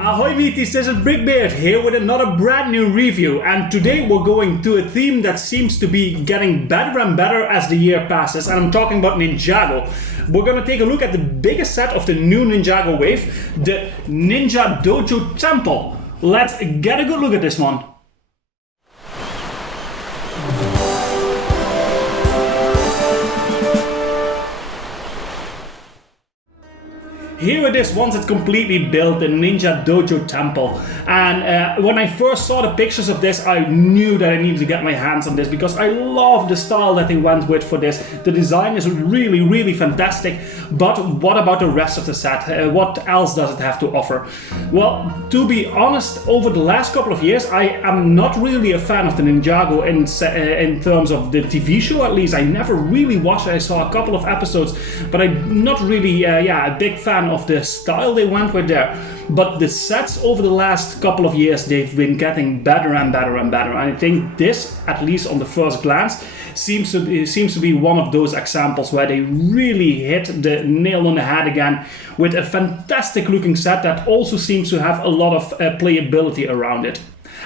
Ahoy mateys, this is BrickBeard here with another brand new review, and today we're going to a theme that seems to be getting better and better as the year passes, and I'm talking about Ninjago. We're gonna take a look at the biggest set of the new Ninjago wave, the Ninja Dojo Temple. Let's get a good look at this one. Here it is once it's completely built, the Ninja Dojo Temple. And when I first saw the pictures of this, I knew that I needed to get my hands on this because I love the style that they went with for this. The design is really, really fantastic. But what about the rest of the set? What else does it have to offer? Well, to be honest, over the last couple of years, I am not really a fan of the Ninjago in terms of the TV show, at least. I never really watched it. I saw a couple of episodes, but I'm not really a big fan of the style they went with there. But the sets over the last couple of years, they've been getting better and better and better. And I think this, at least on the first glance, seems to be one of those examples where they really hit the nail on the head again with a fantastic looking set that also seems to have a lot of playability around it.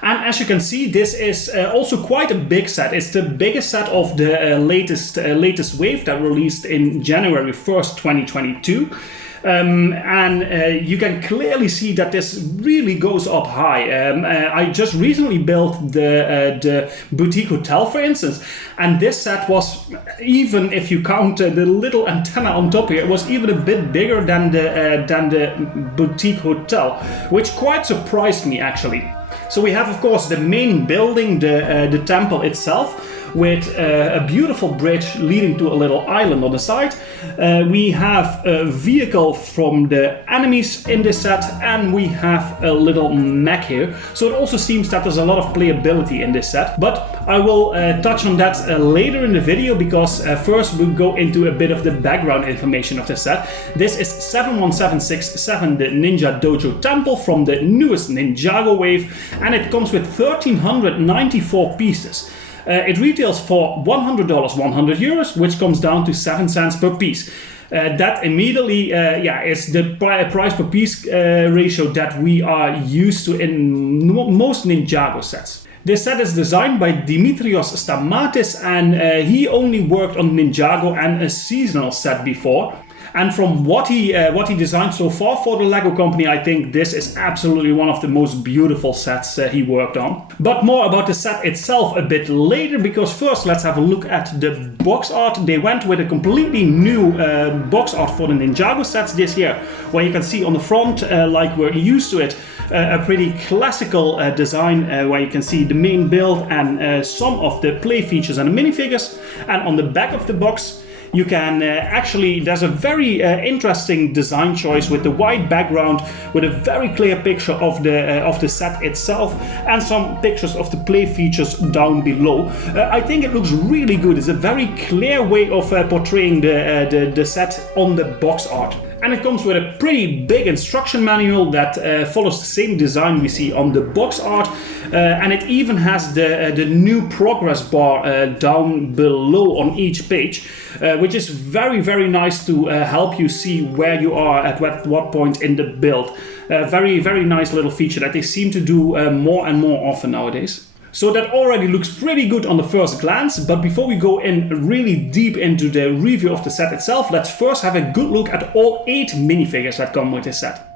And as you can see, this is also quite a big set. It's the biggest set of the latest wave that released in January 1st, 2022. You can clearly see that this really goes up high. I just recently built the boutique hotel, for instance, and this set was, even if you count the little antenna on top here, it was even a bit bigger than the boutique hotel, which quite surprised me actually. So we have, of course, the main building, the temple itself, with a beautiful bridge leading to a little island on the side. We have a vehicle from the enemies in this set, and we have a little mech here. So it also seems that there's a lot of playability in this set. But I will touch on that later in the video, because first we'll go into a bit of the background information of the set. This is 71767, the Ninja Dojo Temple from the newest Ninjago wave, and it comes with 1,394 pieces. It retails for $100, 100 euros, which comes down to 7 cents per piece. That immediately is the price per piece ratio that we are used to in most Ninjago sets. This set is designed by Dimitrios Stamatis, and he only worked on Ninjago and a seasonal set before. And from what he designed so far for the Lego company, I think this is absolutely one of the most beautiful sets he worked on. But more about the set itself a bit later, because first let's have a look at the box art. They went with a completely new box art for the Ninjago sets this year, where you can see on the front, like we're used to it, a pretty classical design where you can see the main build and some of the play features and the minifigures. And on the back of the box, you can there's a very interesting design choice with the white background, with a very clear picture of the set itself and some pictures of the play features down below. I think it looks really good. It's a very clear way of portraying the set on the box art. And it comes with a pretty big instruction manual that follows the same design we see on the box art. And it even has the new progress bar down below on each page, which is very, very nice to help you see where you are at what point in the build. Very, very nice little feature that they seem to do more and more often nowadays. So that already looks pretty good on the first glance, but before we go in really deep into the review of the set itself, let's first have a good look at all 8 minifigures that come with this set.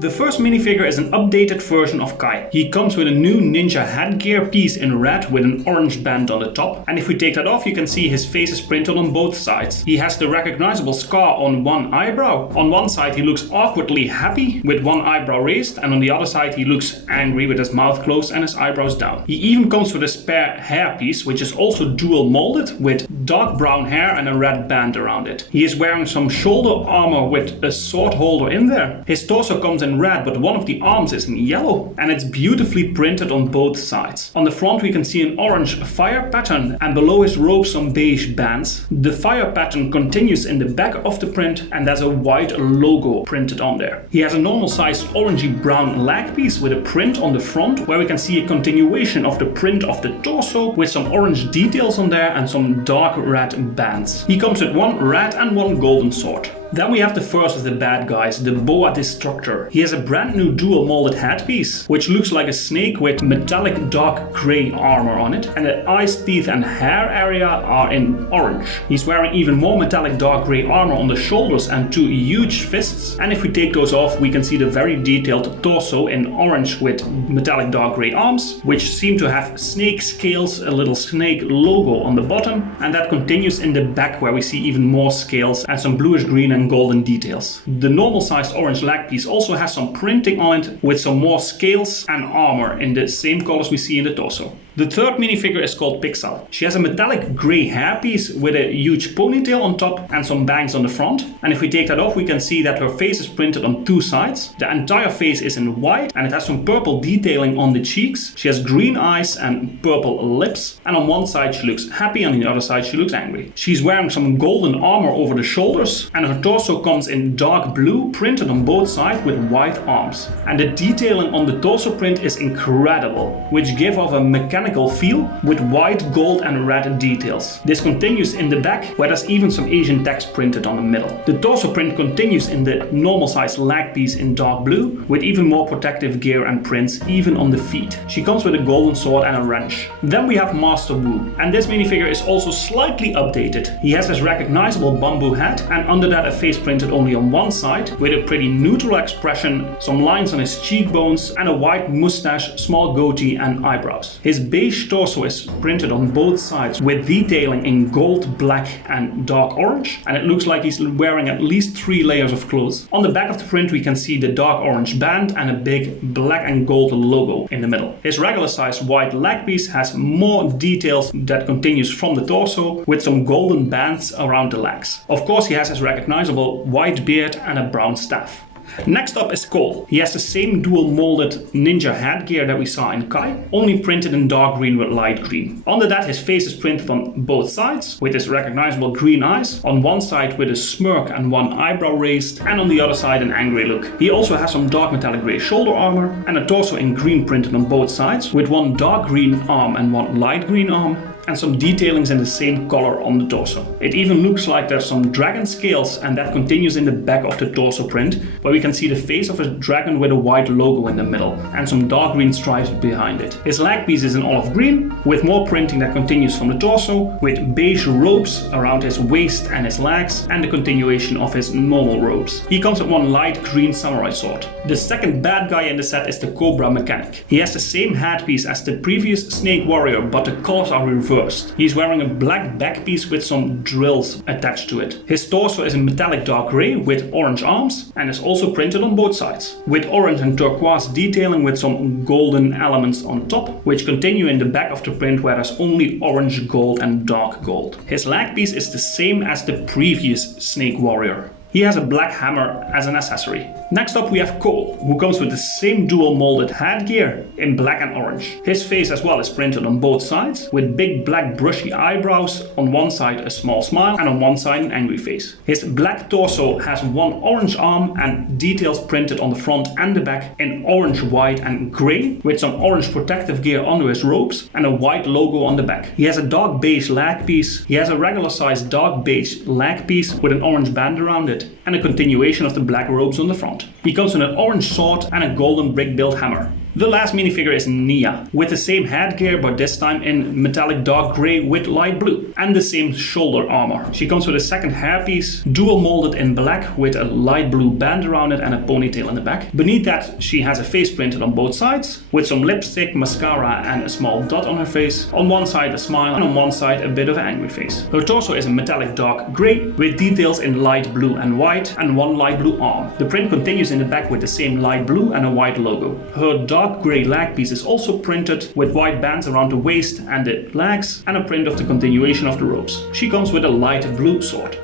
The first minifigure is an updated version of Kai. He comes with a new ninja headgear piece in red with an orange band on the top. And if we take that off, you can see his face is printed on both sides. He has the recognizable scar on one eyebrow. On one side he looks awkwardly happy with one eyebrow raised, and on the other side he looks angry with his mouth closed and his eyebrows down. He even comes with a spare hair piece, which is also dual molded with dark brown hair and a red band around it. He is wearing some shoulder armor with a sword holder in there. His torso comes in red, but one of the arms is in yellow, and it's beautifully printed on both sides. On the front we can see an orange fire pattern, and below his robe some beige bands. The fire pattern continues in the back of the print, and there's a white logo printed on there. He has a normal sized orangey brown leg piece with a print on the front, where we can see a continuation of the print of the torso with some orange details on there and some dark red bands. He comes with one red and one golden sword. Then we have the first of the bad guys, the Boa Destructor. He has a brand new dual molded headpiece, which looks like a snake with metallic dark grey armor on it, and the eyes, teeth and hair area are in orange. He's wearing even more metallic dark grey armor on the shoulders and 2 huge fists, and if we take those off we can see the very detailed torso in orange with metallic dark grey arms, which seem to have snake scales, a little snake logo on the bottom, and that continues in the back where we see even more scales and some bluish green and golden details. The normal sized orange leg piece also has some printing on it with some more scales and armor in the same colors we see in the torso. The third minifigure is called Pixel. She has a metallic grey hairpiece with a huge ponytail on top and some bangs on the front. And if we take that off, we can see that her face is printed on 2 sides. The entire face is in white and it has some purple detailing on the cheeks. She has green eyes and purple lips. And on one side she looks happy and on the other side she looks angry. She's wearing some golden armor over the shoulders and her torso comes in dark blue, printed on both sides with white arms. And the detailing on the torso print is incredible, which give off a mechanical feel with white, gold and red details. This continues in the back where there's even some Asian text printed on the middle. The torso print continues in the normal size leg piece in dark blue with even more protective gear and prints even on the feet. She comes with a golden sword and a wrench. Then we have Master Wu, and this minifigure is also slightly updated. He has his recognizable bamboo hat and under that a face printed only on one side with a pretty neutral expression, some lines on his cheekbones and a white mustache, small goatee and eyebrows. His beige torso is printed on both sides with detailing in gold, black and dark orange, and it looks like he's wearing at least 3 layers of clothes. On the back of the print we can see the dark orange band and a big black and gold logo in the middle. His regular size white leg piece has more details that continues from the torso with some golden bands around the legs. Of course he has his recognizable white beard and a brown staff. Next up is Cole. He has the same dual molded ninja headgear that we saw in Kai, only printed in dark green with light green. Under that his face is printed on both sides with his recognizable green eyes, on one side with a smirk and one eyebrow raised, and on the other side an angry look. He also has some dark metallic grey shoulder armor and a torso in green printed on both sides with one dark green arm and one light green arm, and some detailings in the same color on the torso. It even looks like there's some dragon scales, and that continues in the back of the torso print, where we can see the face of a dragon with a white logo in the middle and some dark green stripes behind it. His leg piece is in olive green with more printing that continues from the torso with beige ropes around his waist and his legs and the continuation of his normal robes. He comes with one light green samurai sword. The second bad guy in the set is the Cobra Mechanic. He has the same headpiece as the previous Snake Warrior, but the colors are reversed. He's wearing a black back piece with some drills attached to it. His torso is in metallic dark grey with orange arms and is also printed on both sides, with orange and turquoise detailing with some golden elements on top, which continue in the back of the print where there's only orange, gold and dark gold. His leg piece is the same as the previous Snake Warrior. He has a black hammer as an accessory. Next up we have Cole, who comes with the same dual molded headgear in black and orange. His face as well is printed on both sides, with big black brushy eyebrows, on one side a small smile and on one side an angry face. His black torso has one orange arm and details printed on the front and the back in orange, white and grey, with some orange protective gear under his robes and a white logo on the back. He has a dark beige leg piece. He has a regular sized dark beige leg piece with an orange band around it and a continuation of the black robes on the front. He comes with an orange sword and a golden BrickBeard hammer. The last minifigure is Nia, with the same headgear but this time in metallic dark grey with light blue, and the same shoulder armor. She comes with a second hairpiece, dual molded in black with a light blue band around it and a ponytail in the back. Beneath that she has a face printed on both sides, with some lipstick, mascara and a small dot on her face. On one side a smile and on one side a bit of an angry face. Her torso is a metallic dark grey with details in light blue and white and one light blue arm. The print continues in the back with the same light blue and a white logo. Her dark grey leg piece is also printed with white bands around the waist and the legs and a print of the continuation of the robes. She comes with a light blue sword.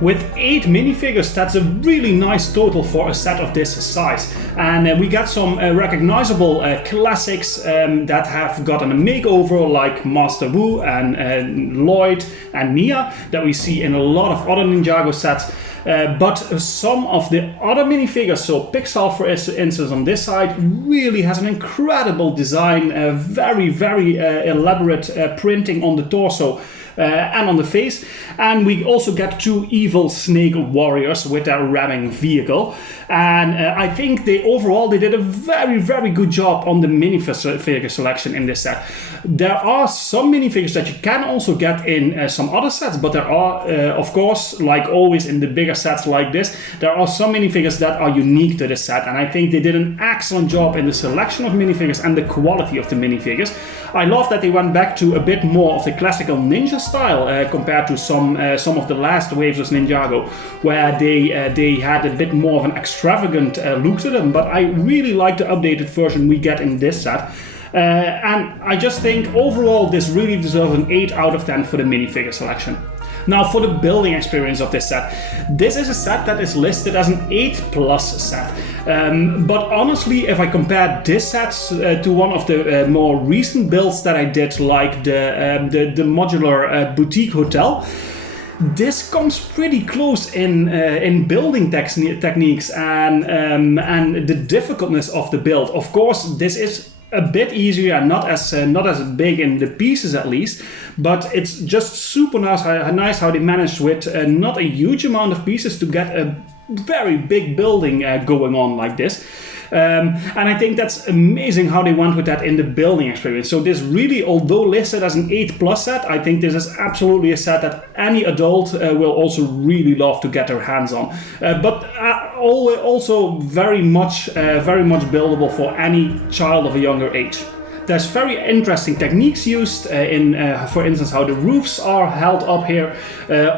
With 8 minifigures, that's a really nice total for a set of this size. And we got some recognizable classics that have gotten a makeover, like Master Wu and Lloyd and Nia, that we see in a lot of other Ninjago sets. But some of the other minifigures, so Pixel for instance on this side, really has an incredible design, very elaborate printing on the torso. and on the face. And we also get 2 evil snake warriors with their ramming vehicle. And I think they did a very, very good job on the minifigure selection in this set. There are some minifigures that you can also get in some other sets, but there are, of course, like always in the bigger sets like this, there are some minifigures that are unique to this set, and I think they did an excellent job in the selection of minifigures and the quality of the minifigures. I love that they went back to a bit more of the classical ninja style compared to some of the last waves of Ninjago, where they had a bit more of an extravagant look to them, but I really like the updated version we get in this set. And I just think overall this really deserves an 8 out of 10 for the minifigure selection. Now for the building experience of this set. This is a set that is listed as an 8+ set. But honestly, if I compare this set to one of the more recent builds that I did, like the modular boutique hotel, this comes pretty close in building techniques and the difficultness of the build. Of course, this is a bit easier and not as big in the pieces at least, but it's just super nice how they managed with not a huge amount of pieces to get a very big building going on like this. And I think that's amazing how they went with that in the building experience. So this really, although listed as an 8+ set, I think this is absolutely a set that any adult will also really love to get their hands on. But also very much buildable for any child of a younger age. There's very interesting techniques used for instance, how the roofs are held up here.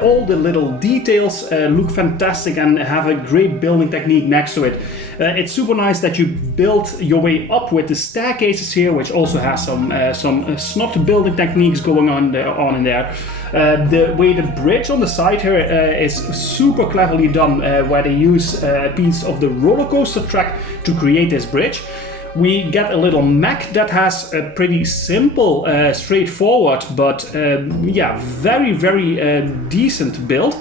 All the little details look fantastic and have a great building technique next to it. It's super nice that you build your way up with the staircases here, which also has some snot building techniques going on in there. The way the bridge on the side here is super cleverly done, where they use a piece of the roller coaster track to create this bridge. We get a little mech that has a pretty simple, straightforward, but very, very decent build.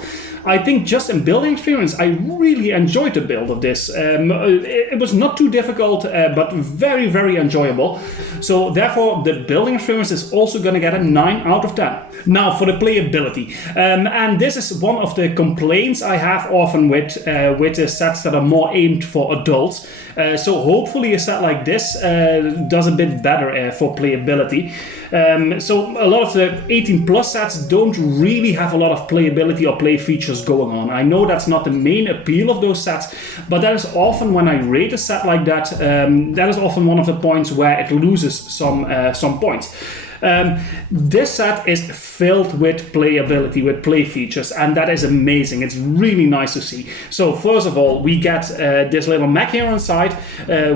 I think just in building experience, I really enjoyed the build of this. It was not too difficult, but very, very enjoyable. So therefore, the building experience is also going to get a 9 out of 10. Now for the playability. And this is one of the complaints I have often with the sets that are more aimed for adults. So hopefully a set like this does a bit better for playability. So a lot of the 18+ sets don't really have a lot of playability or play features going on. I know that's not the main appeal of those sets, but that is often when I rate a set like that, that is often one of the points where it loses some points. This set is filled with playability, with play features, and that is amazing. It's really nice to see. So first of all, we get this little mech here inside,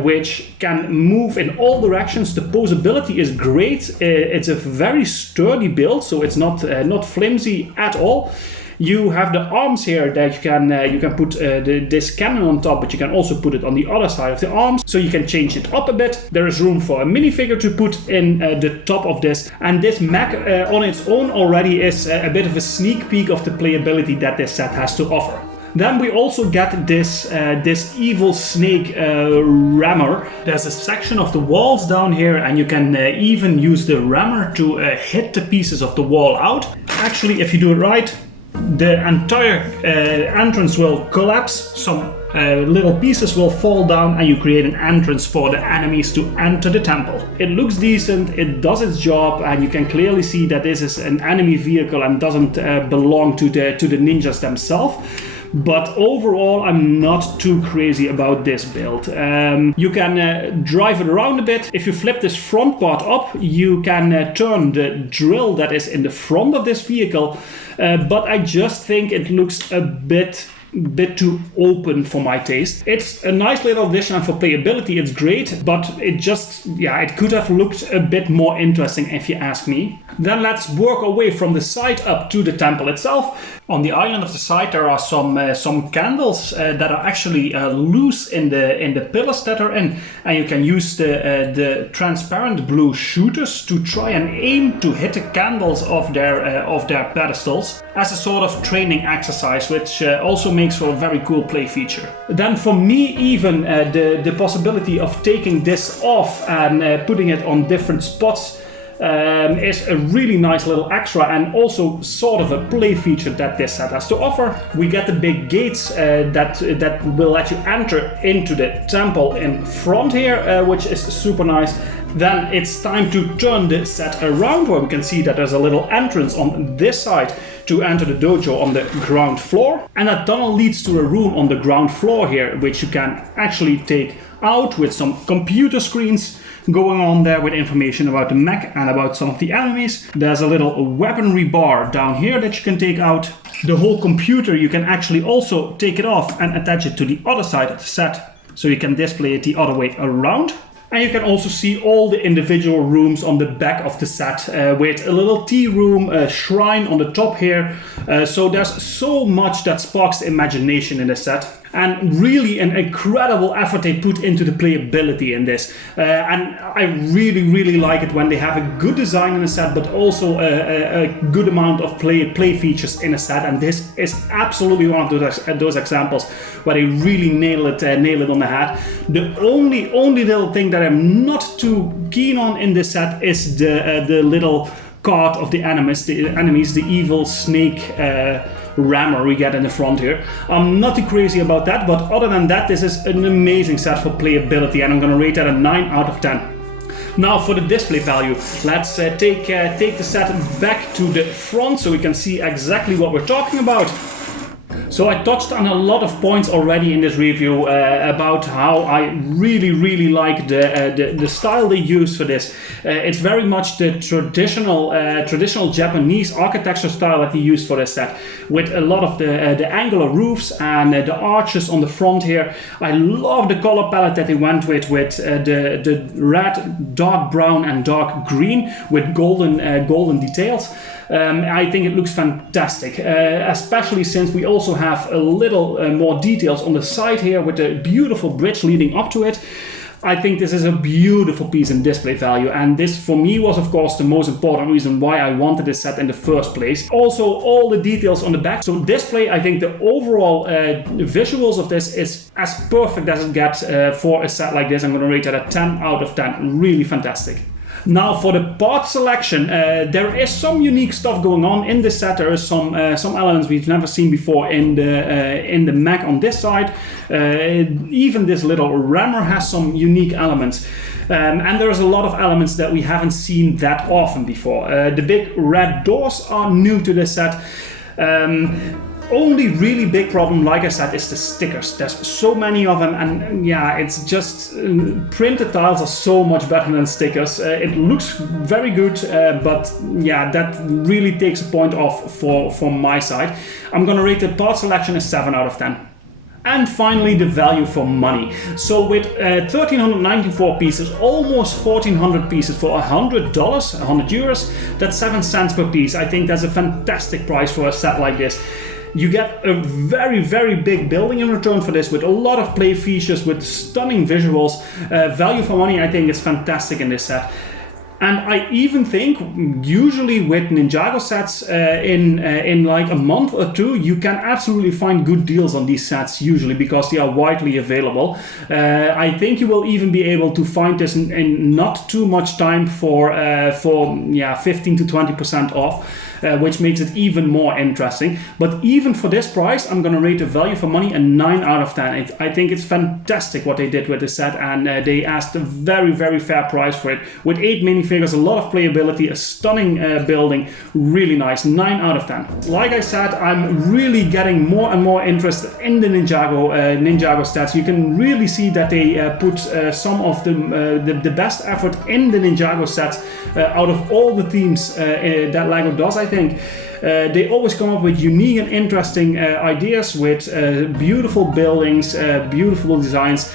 which can move in all directions. The posability is great. It's a very sturdy build, so it's not flimsy at all. You have the arms here that you can put this cannon on top, but you can also put it on the other side of the arms, so you can change it up a bit. There is room for a minifigure to put in the top of this, and this mech on its own already is a bit of a sneak peek of the playability that this set has to offer. Then we also get this evil snake rammer. There's a section of the walls down here, and you can even use the rammer to hit the pieces of the wall out. Actually, if you do it right, the entire entrance will collapse. Some little pieces will fall down, and you create an entrance for the enemies to enter the temple. It looks decent, it does its job, and you can clearly see that this is an enemy vehicle and doesn't belong to the ninjas themselves. But overall, I'm not too crazy about this build. You can drive it around a bit. If you flip this front part up, you can turn the drill that is in the front of this vehicle. But I just think it looks a bit too open for my taste. It's a nice little addition, and for playability it's great, but it could have looked a bit more interesting if you ask me. Then let's work our way from the side up to the temple itself. On the island of the side there are some candles that are actually loose in the pillars that are in, and you can use the transparent blue shooters to try and aim to hit the candles of their pedestals as a sort of training exercise, which also makes for a very cool play feature. Then for me, even the possibility of taking this off and putting it on different spots is a really nice little extra and also sort of a play feature that this set has to offer. We get the big gates that will let you enter into the temple in front here, which is super nice. Then it's time to turn the set around, where we can see that there's a little entrance on this side to enter the dojo on the ground floor. And that tunnel leads to a room on the ground floor here, which you can actually take out with some computer screens going on there with information about the mech and about some of the enemies. There's a little weaponry bar down here that you can take out. The whole computer, you can actually also take it off and attach it to the other side of the set, so you can display it the other way around. And you can also see all the individual rooms on the back of the set, with a little tea room, a shrine on the top here. So there's so much that sparks imagination in the set. And really an incredible effort they put into the playability in this. And I really like it when they have a good design in a set, but also a good amount of play features in a set. And this is absolutely one of those examples where they really nail it on the head. The only little thing that I'm not too keen on in this set is the little card of the enemies, the evil snake rammer we get in the front here. I'm not too crazy about that, but other than that, this is an amazing set for playability, and I'm gonna rate that a 9 out of 10. Now for the display value, let's take the set back to the front so we can see exactly what we're talking about. So I touched on a lot of points already in this review about how I really like the style they use for this. It's very much the traditional Japanese architecture style that they use for this set, with a lot of the angular roofs and the arches on the front here. I love the color palette that they went with the red, dark brown and dark green with golden details. I think it looks fantastic, especially since we also have a little more details on the side here with the beautiful bridge leading up to it. I think this is a beautiful piece in display value, and this for me was of course the most important reason why I wanted this set in the first place. Also all the details on the back. So display, I think the overall visuals of this is as perfect as it gets for a set like this. I'm going to rate it a 10 out of 10. Really fantastic. Now for the part selection, there is some unique stuff going on in this set. There is some elements we've never seen before in the mech on this side. Even this little rammer has some unique elements. And there's a lot of elements that we haven't seen that often before. The big red doors are new to this set. Only really big problem, like I said, is the stickers. There's so many of them, and yeah, it's just printed tiles are so much better than stickers. It looks very good, but yeah, that really takes a point off from my side. I'm gonna rate the part selection a 7 out of 10. And finally, the value for money. So with 1,394 pieces, almost 1,400 pieces for $100, 100 euros, that's 7 cents per piece. I think that's a fantastic price for a set like this. You get a very big building in return for this, with a lot of play features, with stunning visuals. Value for money, I think, is fantastic in this set. And I even think, usually with Ninjago sets, in like a month or two, you can absolutely find good deals on these sets, usually, because they are widely available. I think you will even be able to find this in not too much time for 15 to 20% off. Which makes it even more interesting. But even for this price, I'm gonna rate the value for money a 9 out of 10. I think it's fantastic what they did with this set, and they asked a very fair price for it. With 8 minifigures, a lot of playability, a stunning building, really nice. 9 out of 10. Like I said, I'm really getting more and more interested in the Ninjago sets. You can really see that they put some of the best effort in the Ninjago sets out of all the themes that LEGO does, I think. They always come up with unique and interesting ideas, with beautiful buildings, beautiful designs,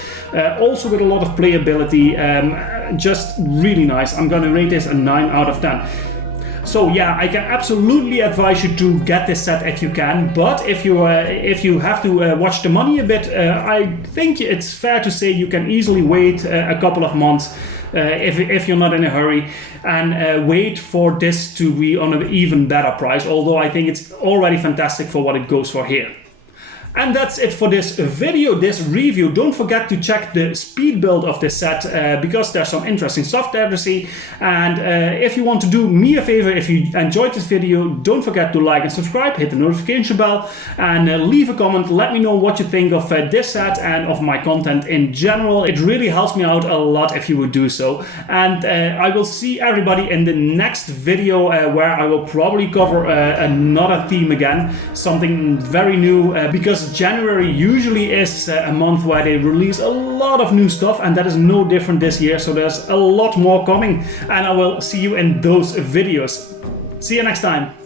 also with a lot of playability. Just really nice. I'm gonna rate this a 9 out of 10. So yeah, I can absolutely advise you to get this set if you can, but if you have to watch the money a bit, I think it's fair to say you can easily wait a couple of months if you're not in a hurry, and wait for this to be on an even better price, although I think it's already fantastic for what it goes for here. And that's it for this video, this review. Don't forget to check the speed build of this set because there's some interesting stuff there to see. And if you want to do me a favor, if you enjoyed this video, don't forget to like and subscribe, hit the notification bell, and leave a comment. Let me know what you think of this set and of my content in general. It really helps me out a lot if you would do so. And I will see everybody in the next video where I will probably cover another theme again, something very new, because January usually is a month where they release a lot of new stuff, and that is no different this year, so there's a lot more coming, and I will see you in those videos. See you next time.